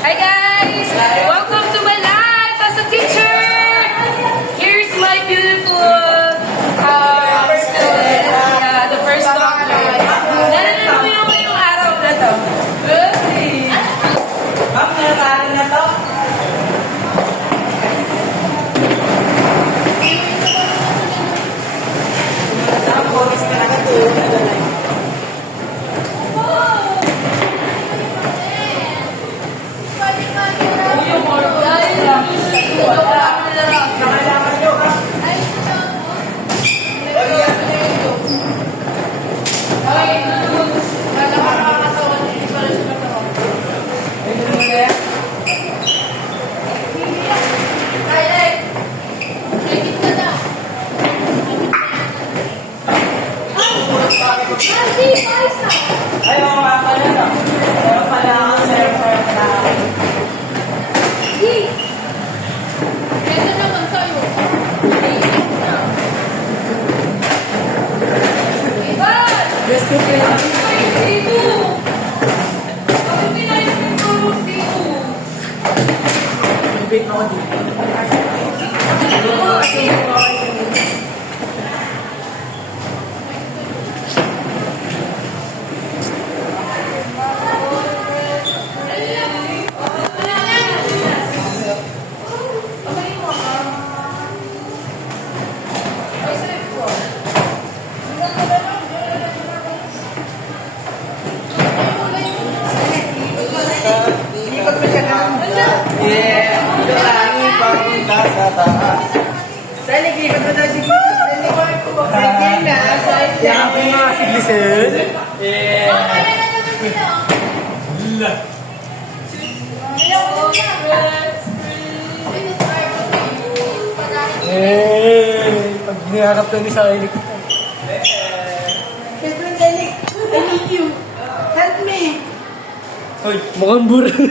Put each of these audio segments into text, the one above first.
Hi guys! Welcome to my life as a teacher! Here's my beautiful student. Yeah, the first doctor. Nalala mo yung araw na to. Hey! Ma'am, nararan na to. Saan ko mas ka nakatulog? Ayaw nga pala no. Ayaw pala ako meron na. Ito naman sa'yo. Ivan! Yes, to play. Dito! Bakit pinayos yung turos dito? Ibig ako dito. Ikot mo siya lang. Yeah. Ito lang yung papunta sa taas. Saan nag-ikot mo daw si Gino? Saan nag-ikot mo? Sige na. Yan po yung mga siglisin. Yeah. Pag hiniharap lang ni sa ilik. Best friend Elik, I need you. Help me. Hoy, mukhang bura. Uy,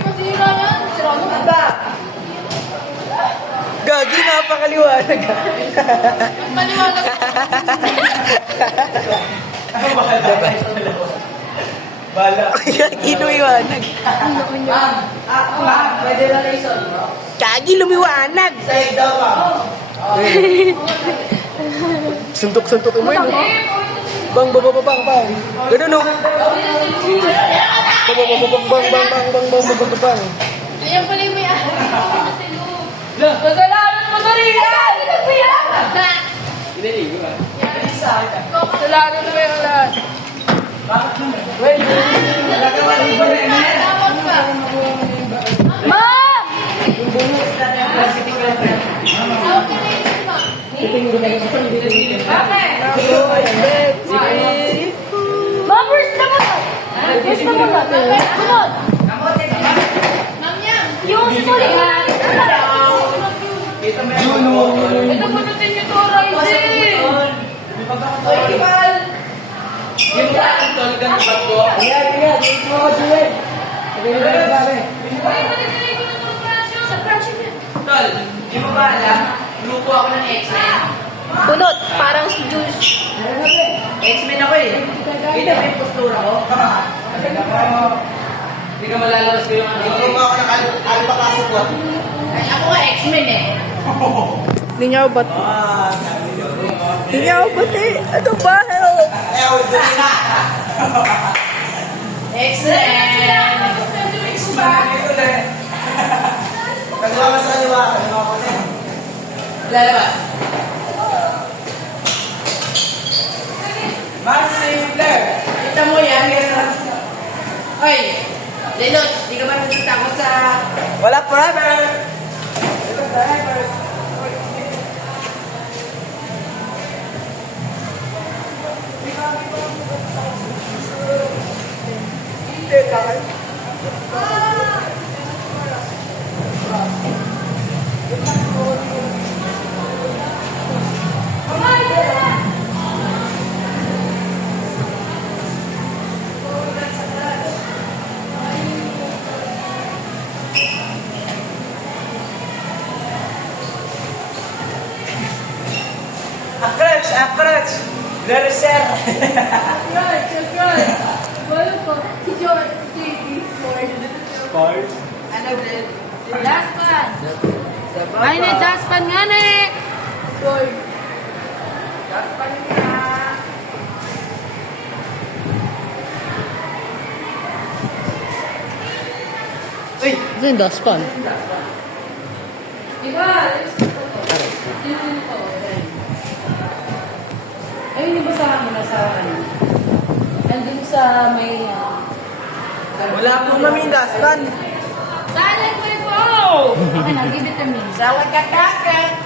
masira yan. Sira mo ba? Gagi, napakaliwanag. Maliwanag. Bala. Gagi, lumiwanag. Pwede na reason, bro. Gagi, lumiwanag. Sa'yo daw ba? Suntok-suntok mo yun. Bang, bang, bang, bang, bang. Ganun, no? Bang, bang, bang, bang, bang, bang, bang, bang, bang, bang, bang, bang. Ayan pala yung may Kasalanan mo na rin yan! Kasalanan mo yung lahat. Wait, nagagawa ba na yun? Ma! Ma, first na mo na! First na mo na! Sunod! Ma'am yan. Yung sulihan! Kita mo yun. Ito po natin yung Rising! Oy, Kimal! Yung lahat tol ka ng bago. Ayan, ayan. Yung mga juwet. Sabihin mo na kami. Uy, balik-balik ko na itong presyo! Sa presyo niya! Tol, di mo ba alam? Lupo ako ng X-Men. Bunot, parang si Jules. X-Men ako eh. Kita mo yung postura ko? Hindi ka malalabas ko yung ano. Hindi mo ako nakalipakas ko. Ay, ako nga X-Men eh. Hindi niya abot. Hindi niya abot eh. Ano ba? Help! X-Men! Kaliwa sa kaliwa. Kaliwa ko na. Lalabas. Maximler! Kita mo yan. Oy! Lelot, di ka ba natatakot sa... Wala forever! Ito forever! Hindi ka. Approach! Very sir! Right, right. Bayo ko. Card. Ano, Bled? Daspan. Ay, na daspan nga na eh. Sword. Daspan ka. Uy! Ano yung daspan? Diba? Yun to. Ay, hindi ba sa amin sa ano? Nandun sa may... Wala po mami daspan. Silent my phone! Okay na, give it to me. Sa wagkakakat.